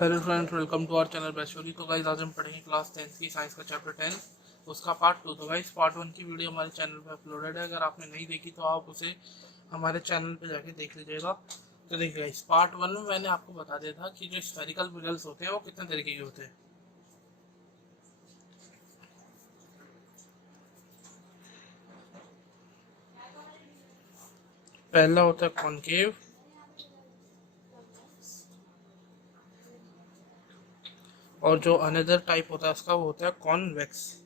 Hello friends, welcome to our channel Bestory. तो guys आज हम पढ़ेंगे क्लास 10 की साइंस का चैप्टर 10 उसका पार्ट 2। तो गाइस पार्ट 1 की वीडियो हमारे चैनल पे अपलोडेड है, अगर आपने नहीं देखी तो आप उसे हमारे चैनल पे जाके देख लीजिएगा। तो देखिए गाइस, पार्ट 1 में मैंने आपको बता दिया था कि जो स्फेरिकल मिरर्स होते हैं वो कितने तरीके के होते हैं। पहला होता है कॉनकेव, और जो अनदर टाइप होता है उसका वो होता है कॉन्वेक्स।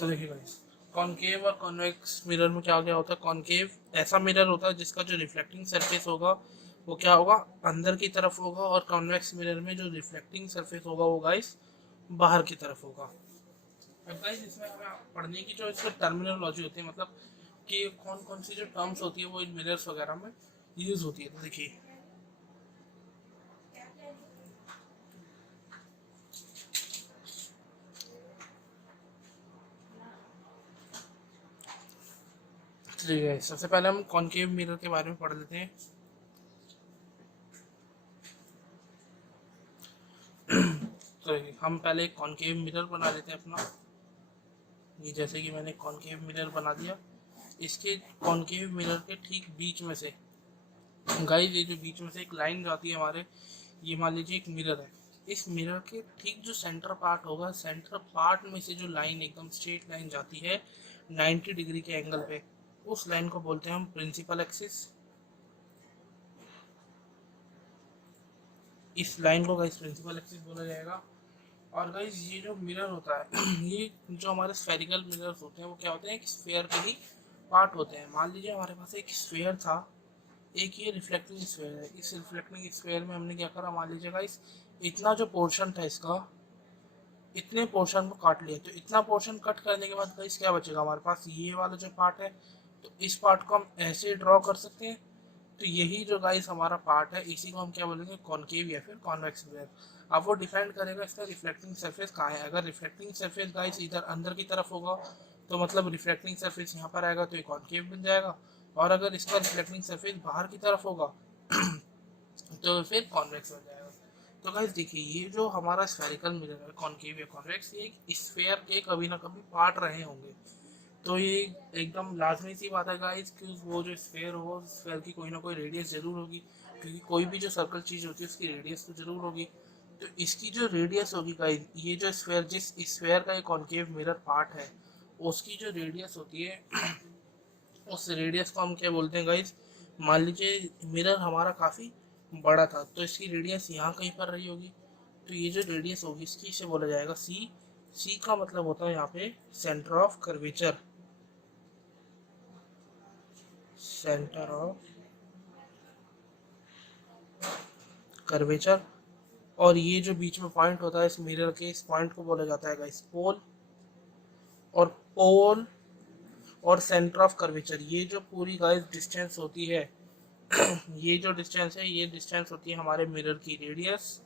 तो देखिए गाइस, कॉनकेव और कॉन्वेक्स मिरर में क्या क्या होता है। कॉनकेव ऐसा मिरर होता है जिसका जो रिफ्लेक्टिंग सरफेस होगा वो क्या होगा, अंदर की तरफ होगा, और कॉन्वेक्स मिरर में जो रिफ्लेक्टिंग सरफेस होगा वो गाइस बाहर की तरफ होगा। अब गाइस इसमें हमें पढ़ने की जो इसमें टर्मिनोलॉजी होती है, मतलब कि कौन कौन सी जो टर्म्स होती है वो इन मिरर्स वगैरह में यूज होती है। तो देखिए सबसे पहले हम कॉनकेव मिरर के बारे में पढ़ लेते हैं। तो हम पहले एक कॉनकेव मिरर बना लेते हैं अपना। ये जैसे कि मैंने कॉनकेव मिरर बना दिया, इसके कॉनकेव मिरर के ठीक बीच में से गाइस, ये जो बीच में से एक लाइन जाती है हमारे, ये मान लीजिए एक मिरर है। इस मिरर के ठीक जो सेंटर पार्ट होगा, सेंटर पार्ट में से जो लाइन एकदम स्ट्रेट लाइन जाती है 90 डिग्री के एंगल पे, उस लाइन को बोलते हैं हम प्रिंसिपल एक्सिस। इस लाइन को गाइस प्रिंसिपल एक्सिस बोला जाएगा। और गाइस ये जो मिरर होता है ये जो हमारे स्फेरिकल मिरर्स होते हैं वो क्या होते हैं, एक स्फेयर के ही पार्ट होते हैं। मान लीजिए हमारे पास एक स्फेयर था, एक ये रिफ्लेक्टिंग स्फेयर है। इस रिफ्लेक्टिंग स्फेयर में हमने क्या करा, मान लीजिए गाइस इतना जो पोर्शन था इसका, इतने पोर्शन को काट लिया। तो इतना पोर्शन कट करने के बाद गाइस क्या बचेगा हमारे पास, ये वाला जो पार्ट है। तो इस पार्ट को हम ऐसे ड्रॉ कर सकते हैं। तो यही जो गाइस हमारा पार्ट है, इसी को हम क्या बोलेंगे, कॉनकेव या फिर कॉन्वेक्स मिरर। अब वो डिपेंड करेगा इसका रिफ्लेक्टिंग सरफेस कहाँ है। अगर रिफ्लेक्टिंग सरफेस गाइस इधर अंदर की तरफ होगा तो मतलब रिफ्लेक्टिंग सरफेस यहाँ पर आएगा तो ये कॉनकेव बन जाएगा। और अगर इसका रिफ्लेक्टिंग सरफेस बाहर की तरफ होगा तो फिर कॉन्वेक्स बन जाएगा। तो गाइस देखिए, ये जो हमारा स्फेरिकल मिरर है, कॉनकेव या कॉन्वेक्स, ये एक स्फेयर के कभी ना कभी पार्ट रहे होंगे। तो ये एकदम लाजमी सी बात है गाइस कि वो जो स्फेयर हो, उस स्फेयर की कोई ना कोई रेडियस जरूर होगी, क्योंकि कोई भी जो सर्कल चीज होती है उसकी रेडियस तो जरूर होगी। तो इसकी जो रेडियस होगी गाइस, ये जो स्फेयर, जिस स्फेयर का एक कॉनकेव मिरर पार्ट है, उसकी जो रेडियस होती है उस रेडियस को हम क्या बोलते हैं गाइस। मान लीजिए मिरर हमारा काफ़ी बड़ा था तो इसकी रेडियस यहाँ कहीं पर रही होगी। तो ये जो रेडियस होगी इसकी, इसे बोला जाएगा सी। सी का मतलब होता है यहाँ पे centre of curvature, centre of curvature. और ये जो बीच में पॉइंट होता है इस मिरर के, इस पॉइंट को बोला जाता है गाइस पोल। और पोल और सेंटर ऑफ कर्वेचर, ये जो पूरी गाइस डिस्टेंस होती है ये जो डिस्टेंस है, ये डिस्टेंस होती है हमारे मिरर की रेडियस।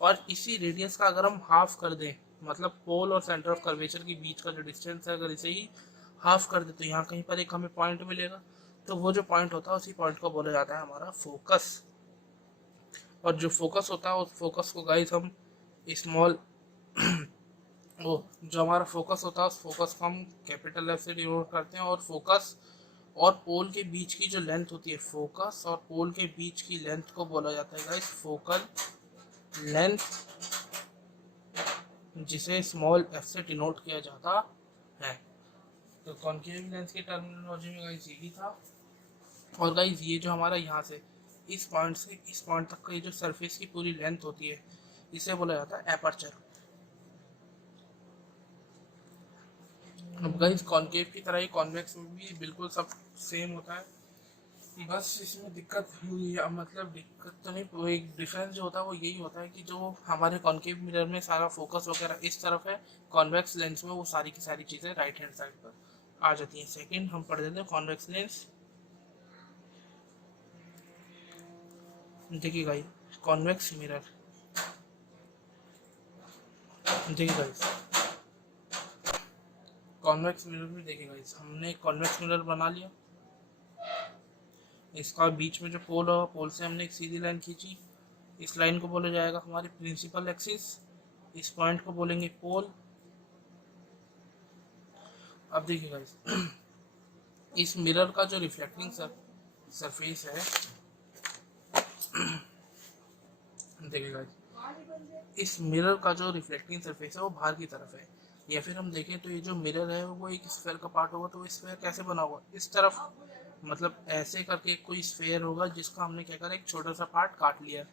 और इसी रेडियस का अगर हम हाफ कर दें, मतलब पोल और सेंटर ऑफ कर्वेचर के बीच का जो डिस्टेंस है, अगर इसे ही हाफ कर दें तो यहाँ कहीं पर एक हमें पॉइंट मिलेगा। तो वो जो पॉइंट होता है उसी पॉइंट को बोला जाता है हमारा फोकस। और जो फोकस होता है उस फोकस को गाइस हम स्मॉल वो जो हमारा फोकस होता है उस फोकस को हम कैपिटल एफ से डिनोट करते हैं। और फोकस और पोल के बीच की जो लेंथ होती है, फोकस और पोल के बीच की लेंथ को बोला जाता है गाइस फोकल लेंथ, जिसे स्मॉल एफ से डिनोट किया जाता है। तो कॉन्केव लेंस की टर्मिनोलॉजी में गाइस यही था। और गाइस ये जो हमारा यहाँ से इस पॉइंट से इस पॉइंट तक का ये जो सरफेस की पूरी लेंथ होती है, इसे बोला जाता है एपर्चर। अब गाइस कॉन्केव की तरह ही कॉन्वेक्स में भी बिल्कुल सब सेम होता है, बस इसमें दिक्कत या मतलब दिक्कत तो नहीं, वो एक डिफरेंस जो होता है वो यही होता है कि जो हमारे कॉन्केव मिरर में सारा फोकस वगैरह इस तरफ है, कॉन्वेक्स लेंस में वो सारी की सारी चीज़ें राइट हैंड साइड पर आ जाती हैं। सेकंड हम पढ़ देते हैं कॉन्वेक्स लेंस। देखिए गाइस, कॉन्वेक्स मिरर, देखिए गाइस कॉन्वेक्स मिरर में देखिए गाइस, हमने कॉन्वेक्स मिरर बना लिया। इसका बीच में जो पोल होगा, पोल से हमने एक सीधी लाइन खींची, इस लाइन को बोला जाएगा हमारी प्रिंसिपल एक्सिस, इस पॉइंट को बोलेंगे पोल। अब देखिए गाइस, इस मिरर का जो रिफ्लेक्टिंग सरफेस है, देखिए गाइस, इस मिरर का जो रिफ्लेक्टिंग सरफेस है वो बाहर की तरफ है, या फिर हम देखें तो ये जो मिरर है वो एक स्फेयर का पार्ट होगा, तो वो स्फेयर कैसे बना होगा, इस तरफ, मतलब ऐसे करके कोई स्फेयर होगा जिसका हमने क्या करा, एक छोटा सा पार्ट काट लिया,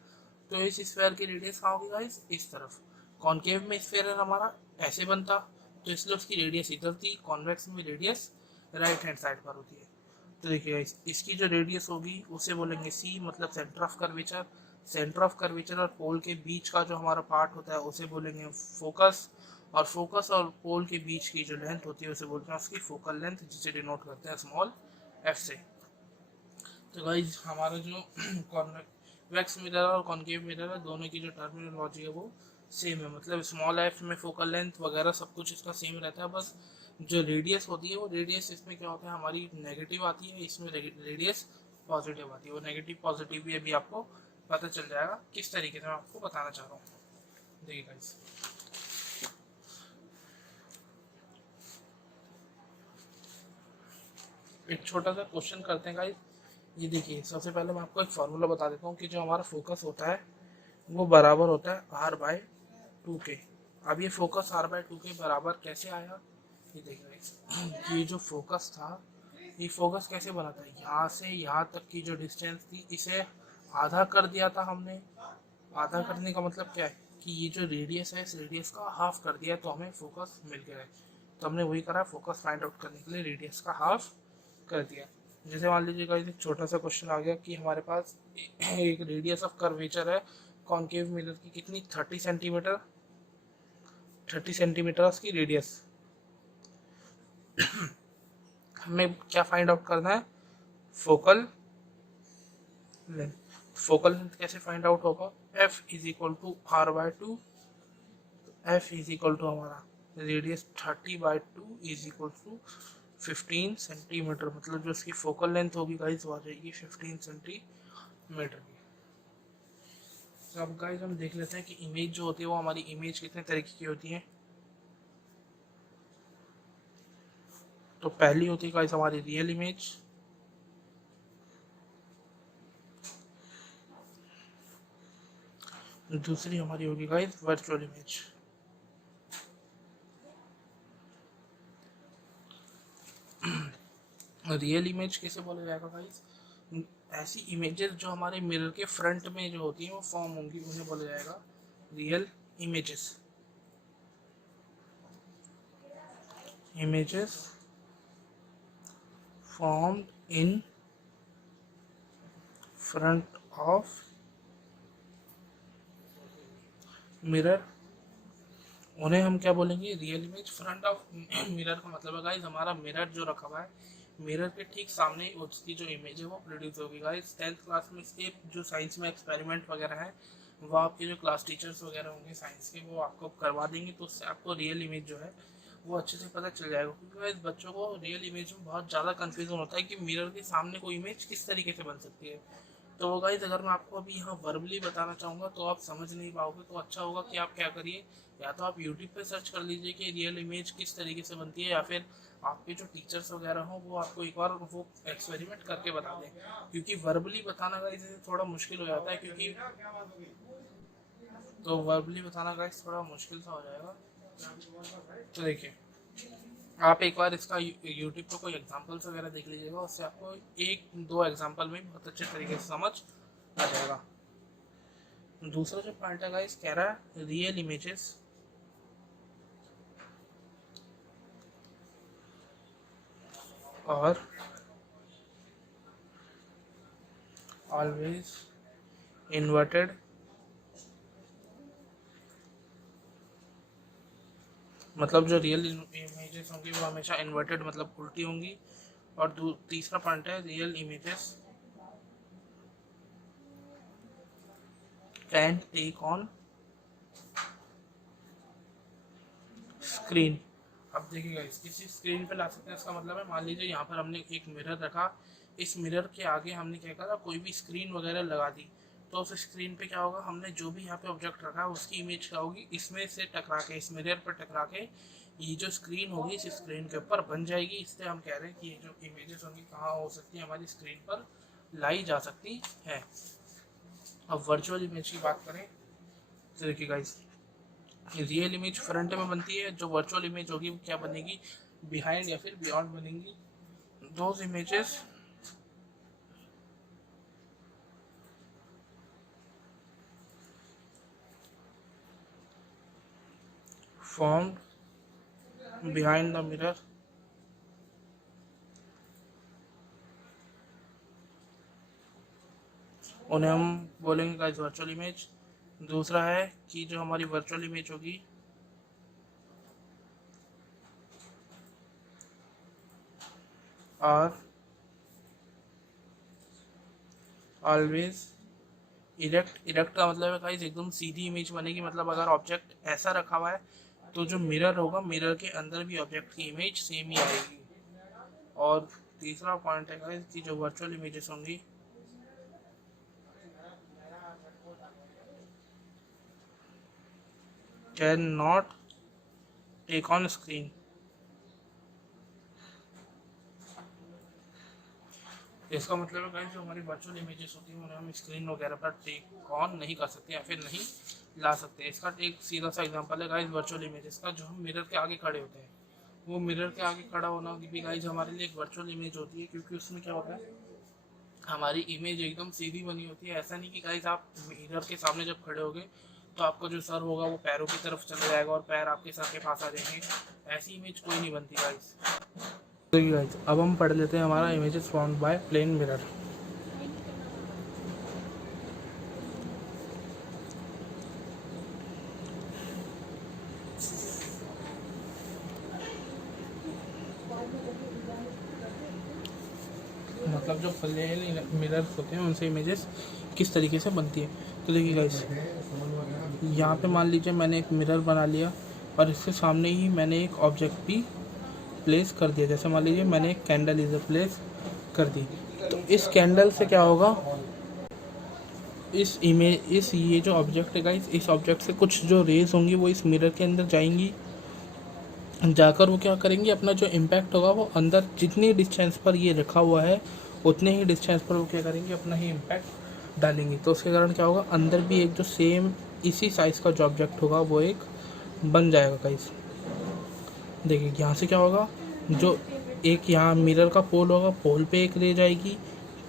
तो इस स्फेयर की रेडियस कहाँ होगी गाइस, इस तरफ। कॉनकेव में स्फेयर है हमारा, ऐसे बनता, तो इसलिए उसकी रेडियस इधर थी, कॉन्वेक्स में रेडियस राइट हैंड साइड पर होती है। तो देखिए इसकी जो रेडियस होगी उसे बोलेंगे सी, मतलब centre of curvature. Centre of curvature और पोल के बीच का जो हमारा पार्ट होता है उसे बोलेंगे फोकस, और फोकस और पोल के बीच की जो लेंथ होती है उसे बोलते हैं उसकी फोकल लेंथ, जिसे डिनोट करते हैं स्मॉल एफ से। तो गाइज हमारा जो कॉन्वेक्स मिरर और कॉन्केव मिरर है, दोनों की जो टर्मिनोलॉजी है वो सेम है, मतलब स्मॉल एफ में फोकल लेंथ वगैरह सब कुछ इसका सेम रहता है, बस जो रेडियस होती है वो रेडियस इसमें क्या होता है हमारी नेगेटिव आती है, इसमें रेडियस पॉजिटिव आती है। वो नेगेटिव पॉजिटिव भी अभी आपको पता चल जाएगा किस तरीके से मैं आपको बताना चाह रहा हूँ। देखिए गाइस, एक छोटा सा क्वेश्चन करते हैं गाइस। ये देखिए, सबसे पहले मैं आपको एक फार्मूला बता देता हूँ कि जो हमारा फोकस होता है वो बराबर होता है आर बाय टू के। अब ये फोकस आर बाय टू के बराबर कैसे आया, ये देखिए गाइस, ये जो फोकस था, ये फोकस कैसे बना था, यहाँ से यहाँ तक की जो डिस्टेंस थी इसे आधा कर दिया था हमने। आधा करने का मतलब क्या है कि ये जो रेडियस है इस रेडियस का हाफ कर दिया, तो हमें फोकस मिल गया है। तो हमने वही करा, फोकस फाइंड आउट करने के लिए रेडियस का हाफ कर दिया। जैसे मान लीजिएगा एक छोटा सा क्वेश्चन आ गया कि हमारे पास एक रेडियस ऑफ कर्वेचर है कॉन्केव मिरर की, कितनी, 30 सेंटीमीटर। 30 सेंटीमीटर उसकी रेडियस। हमें क्या फाइंड आउट करना है, फोकल लेंथ। फोकल लेंथ कैसे फाइंड आउट होगा, F is equal to R by two. F is equal to हमारा radius 30/2 is equal to 15 centimetre, मतलब जो इसकी फोकल लेंथ होगी गाइस वो आ जाएगी 15 सेंटीमीटर की। तो अब गाइस हम देख लेते हैं कि इमेज जो होती है वो हमारी इमेज कितने तरीके की होती है। तो पहली होती है गाइस हमारी रियल इमेज, दूसरी हमारी होगी guys virtual image. Real image कैसे बोला जाएगा गाइस, ऐसी इमेजेस जो हमारे मिरर के फ्रंट में जो होती है वो फॉर्म होंगी, उन्हें बोला जाएगा real images. Images formed in front of mirror, उन्हें हम क्या बोलेंगे, real image. Front of mirror का मतलब है गाइस हमारा मिरर जो रखा हुआ है, मिरर के ठीक सामने उसकी जो इमेज है वो प्रोड्यूस होगी गाइस। 10th क्लास में इसके जो साइंस में एक्सपेरिमेंट वगैरह है वो आपके जो क्लास टीचर्स वगैरह होंगे साइंस के वो आपको करवा देंगे, तो उससे आपको रियल इमेज जो है वो अच्छे से पता चल जाएगा। क्योंकि गाइस बच्चों को रियल इमेज में बहुत ज़्यादा कन्फ्यूजन होता है कि मिरर के सामने कोई इमेज किस तरीके से बन सकती है। तो वो गाइस अगर मैं आपको अभी यहाँ वर्बली बताना चाहूँगा तो आप समझ नहीं पाओगे, तो अच्छा होगा कि आप क्या करिए, या तो आप यूट्यूब पे सर्च कर लीजिए कि रियल इमेज किस तरीके से बनती है, या फिर आपके जो टीचर्स वगैरह हों वो आपको एक बार वो एक्सपेरिमेंट करके बता दें। क्योंकि वर्बली बताना गाइस थोड़ा मुश्किल हो जाता है, क्योंकि तो वर्बली बताना गाइस थोड़ा मुश्किल सा हो जाएगा। तो देखिए, आप एक बार इसका यूट्यूब पे कोई एग्जांपल्स वगैरह देख लीजिएगा, उससे आपको एक दो एग्जांपल में बहुत अच्छे तरीके से समझ आ जाएगा। दूसरा जो पॉइंट है गाइस कह रहा है रियल इमेजेस और ऑलवेज इन्वर्टेड, मतलब जो रियल इमेजेस होंगी वो हमेशा इन्वर्टेड मतलब उल्टी होंगी। और तीसरा पॉइंट है real images can take on screen. अब देखिएगा किसी स्क्रीन पे ला सकते हैं, इसका मतलब है मान लीजिए यहाँ पर हमने एक मिरर रखा, इस मिरर के आगे हमने क्या करा, कोई भी स्क्रीन वगैरह लगा दी, तो उस स्क्रीन पे क्या होगा, हमने जो भी यहाँ पे ऑब्जेक्ट रखा है उसकी इमेज क्या होगी, इसमें से टकरा के, इस मिरर पर टकरा के ये जो स्क्रीन होगी इस स्क्रीन के ऊपर बन जाएगी। इसलिए हम कह रहे हैं कि ये जो इमेजेस होंगी कहाँ हो सकती है, हमारी स्क्रीन पर लाई जा सकती है। अब वर्चुअल इमेज की बात करें तो देखिए गाइस, रियल इमेज फ्रंट में बनती है, जो वर्चुअल इमेज होगी वो क्या बनेगी, बिहाइंड या फिर बियॉन्ड बनेंगी। Those images formed behind the mirror उन्हें हम बोलेंगे गाइस वर्चुअल इमेज। दूसरा है कि जो हमारी वर्चुअल इमेज होगी आर ऑलवेज इरेक्ट। इरेक्ट का मतलब है गाइस एकदम सीधी इमेज बनेगी, मतलब अगर ऑब्जेक्ट ऐसा रखा हुआ है तो जो मिरर होगा मिरर के अंदर भी ऑब्जेक्ट की इमेज सेम ही आएगी। और तीसरा पॉइंट है गाइस कि जो वर्चुअल इमेजेस होंगी can not take on screen. इसका मतलब है गाइस जो हमारी वर्चुअल इमेजेस होती हैं उन्हें हम स्क्रीन वगैरह पर टेक ऑन नहीं कर सकते या फिर नहीं ला सकते। इसका एक सीधा सा एग्जांपल है गाइस वर्चुअल इमेजेस का, जो हम मिरर के आगे खड़े होते हैं, वो मिरर के आगे खड़ा होना भी गाइस हमारे लिए एक वर्चुअल इमेज होती है, क्योंकि उसमें क्या होता है हमारी इमेज एकदम सीधी बनी होती है। ऐसा नहीं कि गाइस आप मिरर के सामने जब खड़े होगे तो आपका जो सर होगा वो पैरों की तरफ चला जाएगा और पैर आपके सर के पास आ जाएंगे, ऐसी इमेज कोई नहीं बनती गाइस। देखिए गाइस अब हम पढ़ लेते हैं हमारा images formed by plane mirror. मतलब जो प्लेन मिरर्स होते हैं उनसे इमेजेस किस तरीके से बनती है। तो देखिए गाइस यहाँ पे मान लीजिए मैंने एक मिरर बना लिया और इसके सामने ही मैंने एक ऑब्जेक्ट भी प्लेस कर दिया। जैसे मान लीजिए मैंने एक कैंडल इधर प्लेस कर दी, तो इस कैंडल से क्या होगा, इस ये जो ऑब्जेक्ट है गाइस, इस ऑब्जेक्ट से कुछ जो रेज होंगी वो इस मिरर के अंदर जाएंगी, जाकर वो क्या करेंगी, अपना जो इम्पैक्ट होगा वो अंदर जितनी डिस्टेंस पर ये रखा हुआ है उतने ही डिस्टेंस पर वो क्या करेंगे, अपना ही इम्पैक्ट डालेंगी। तो उसके कारण क्या होगा, अंदर भी एक जो सेम इसी साइज़ का जो ऑब्जेक्ट होगा वो एक बन जाएगा गाइस। देखिए यहाँ से क्या होगा, जो एक यहाँ मिरर का पोल होगा, पोल पे एक रे जाएगी,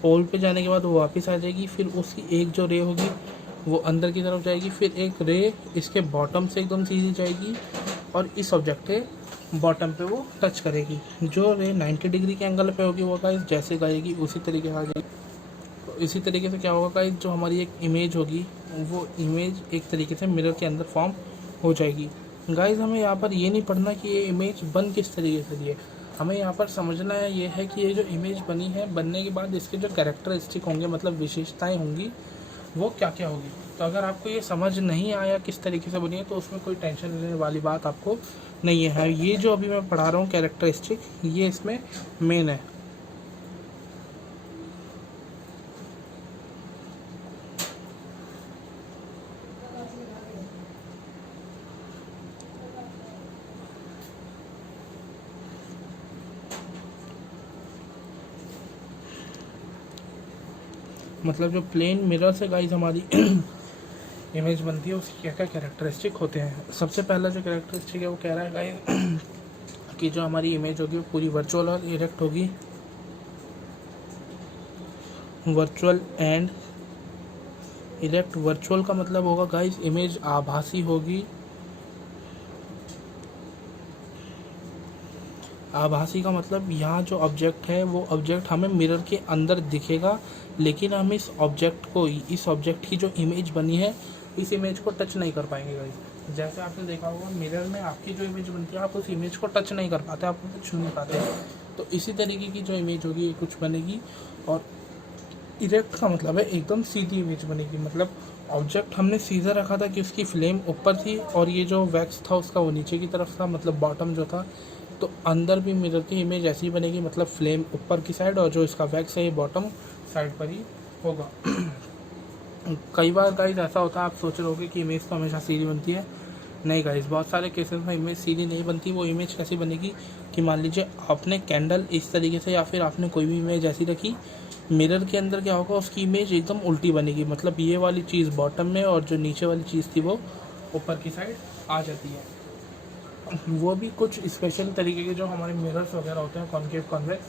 पोल पे जाने के बाद वो वापस आ जाएगी, फिर उसकी एक जो रे होगी वो अंदर की तरफ जाएगी, फिर एक रे इसके बॉटम से एकदम सीधी जाएगी और इस ऑब्जेक्ट के बॉटम पे वो टच करेगी। जो रे 90 डिग्री के एंगल पे होगी वो गाइस जैसे जाएगी उसी तरीके से आ जाएगी। तो इसी तरीके से क्या होगा गाइस, जो हमारी एक इमेज होगी वो इमेज एक तरीके से मिरर के अंदर फॉर्म हो जाएगी। गाइस हमें यहाँ पर ये नहीं पढ़ना कि ये इमेज बन किस तरीके से रही है, हमें यहाँ पर समझना है ये है कि ये जो इमेज बनी है, बनने के बाद इसके जो कैरेक्टरिस्टिक होंगे, मतलब विशेषताएं होंगी, वो क्या क्या होगी। तो अगर आपको ये समझ नहीं आया किस तरीके से बनी है तो उसमें कोई टेंशन लेने वाली बात आपको नहीं है। ये जो अभी मैं पढ़ा रहा हूँ कैरेक्टरिस्टिक, ये इसमें मेन है। मतलब जो प्लेन मिरर से गाइस हमारी इमेज बनती है उसकी क्या क्या कैरेक्टरिस्टिक होते हैं। सबसे पहला जो कैरेक्टरिस्टिक है वो कह रहा है गाइस कि जो हमारी इमेज होगी वो पूरी वर्चुअल और इरेक्ट होगी। Virtual and erect. वर्चुअल का मतलब होगा गाइस इमेज आभासी होगी। आभासी का मतलब यहाँ जो ऑब्जेक्ट है वो ऑब्जेक्ट हमें मिरर के अंदर दिखेगा, लेकिन हम इस ऑब्जेक्ट की जो इमेज बनी है इस इमेज को टच नहीं कर पाएंगे गाइस। जैसे आपने देखा होगा मिरर में आपकी जो इमेज बनती है आप उस इमेज को टच नहीं कर पाते, आप उसे छू नहीं पाते। तो इसी तरीके की जो इमेज होगी ये कुछ बनेगी। और इरेक्ट का मतलब है एकदम सीधी इमेज बनेगी, मतलब ऑब्जेक्ट हमने सीधा रखा था कि उसकी फ्लेम ऊपर थी और ये जो वैक्स था उसका वो नीचे की तरफ था, मतलब बॉटम जो था तो अंदर भी मिरर की इमेज ऐसी ही बनेगी, मतलब फ्लेम ऊपर की साइड और जो इसका वैक्स है ये बॉटम साइड पर ही होगा। कई बार गाइस ऐसा होता है, आप सोच रहे होगे कि इमेज तो हमेशा सीधी बनती है। नहीं गाइस, बहुत सारे केसेस में इमेज सीधी नहीं बनती। वो इमेज कैसी बनेगी कि मान लीजिए आपने कैंडल इस तरीके से या फिर आपने कोई भी इमेज ऐसी रखी, मिरर के अंदर क्या होगा, उसकी इमेज एकदम उल्टी बनेगी। मतलब ये वाली चीज़ बॉटम में और जो नीचे वाली चीज़ थी वो ऊपर की साइड आ जाती है। वो भी कुछ स्पेशल तरीके के जो हमारे मिरर्स वगैरह होते हैं कॉन्केव कॉन्वेक्स,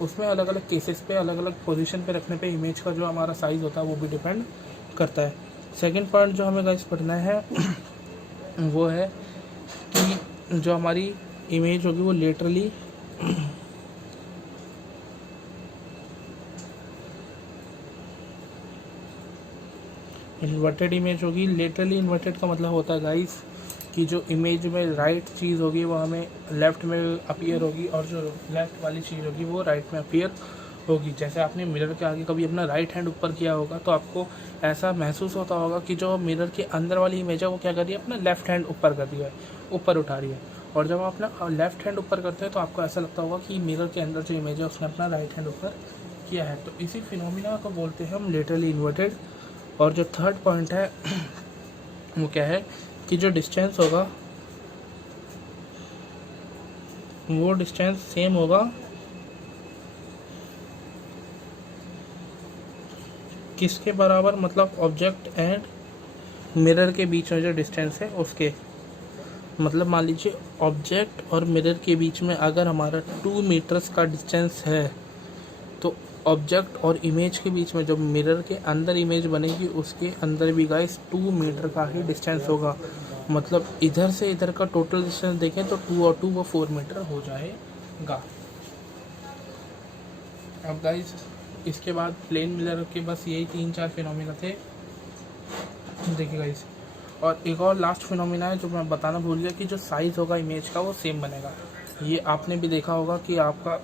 उसमें अलग अलग केसेस पे अलग अलग पोजीशन पे रखने पे इमेज का जो हमारा साइज़ होता है वो भी डिपेंड करता है। सेकंड पॉइंट जो हमें गाइस पढ़ना है वो है कि जो हमारी इमेज होगी वो लेटरली इन्वर्टेड इमेज होगी। लेटरली इन्वर्टेड का मतलब होता है गाइस कि जो इमेज में राइट चीज़ होगी वो हमें लेफ़्ट में अपीयर होगी और जो लेफ़्ट वाली चीज़ होगी वो राइट में अपीयर होगी। जैसे आपने मिरर के आगे कभी अपना राइट हैंड ऊपर किया होगा तो आपको ऐसा महसूस होता होगा कि जो मिरर के अंदर वाली इमेज है वो क्या कर रही है, अपना लेफ़्ट हैंड ऊपर कर रही है, ऊपर उठा रही है। और जब आप अपना लेफ़्ट हैंड ऊपर करते हैं तो आपको ऐसा लगता होगा कि मिरर के अंदर जो इमेज है उसने अपना राइट हैंड ऊपर किया है। तो इसी फिनोमिना को बोलते हैं हम लेटरली इन्वर्टेड। और जो थर्ड पॉइंट है वो क्या है कि जो डिस्टेंस होगा वो डिस्टेंस सेम होगा किसके बराबर, मतलब ऑब्जेक्ट एंड मिरर के बीच में जो डिस्टेंस है उसके। मतलब मान लीजिए ऑब्जेक्ट और मिरर के बीच में अगर हमारा 2 मीटर्स का डिस्टेंस है तो ऑब्जेक्ट और इमेज के बीच में जो मिरर के अंदर इमेज बनेगी उसके अंदर भी गाइस 2 मीटर का ही डिस्टेंस होगा। मतलब इधर से इधर का टोटल डिस्टेंस देखें तो 2 और 2 वो 4 मीटर हो जाएगा। अब गाइस इसके बाद प्लेन मिरर के बस यही 3-4 फिनोमिना थे। देखिए गाइस, और एक और लास्ट फिनोमिना है जो मैं बताना भूल गया कि जो साइज़ होगा इमेज का वो सेम बनेगा। ये आपने भी देखा होगा कि आपका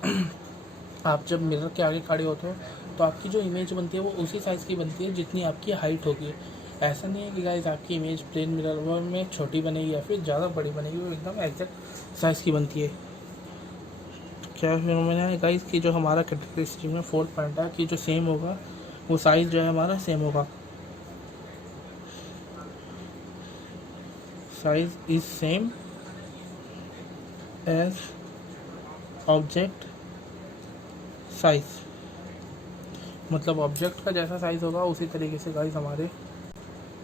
आप जब मिरर के आगे खड़े होते हो तो आपकी जो इमेज बनती है वो उसी साइज़ की बनती है जितनी आपकी हाइट होगी। ऐसा नहीं है कि गाइस आपकी इमेज प्लेन मिरर में छोटी बनेगी या फिर ज़्यादा बड़ी बनेगी, वो एकदम एग्जैक्ट साइज़ की बनती है। क्या फिनोमेना है गाइस कि जो हमारा कैरेक्टरिस्टिक में फोर्थ पॉइंट है कि जो सेम होगा वो साइज़ जो है हमारा सेम होगा। Size is same as object size. मतलब ऑब्जेक्ट का जैसा साइज़ होगा उसी तरीके से गाइस हमारे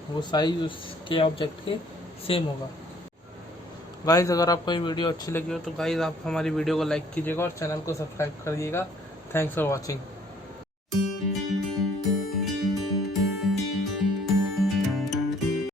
वो साइज़ उसके ऑब्जेक्ट के सेम होगा। गाइस अगर आपको ये वीडियो अच्छी लगी हो तो गाइस आप हमारी वीडियो को लाइक कीजिएगा और चैनल को सब्सक्राइब करिएगा। Thanks for watching.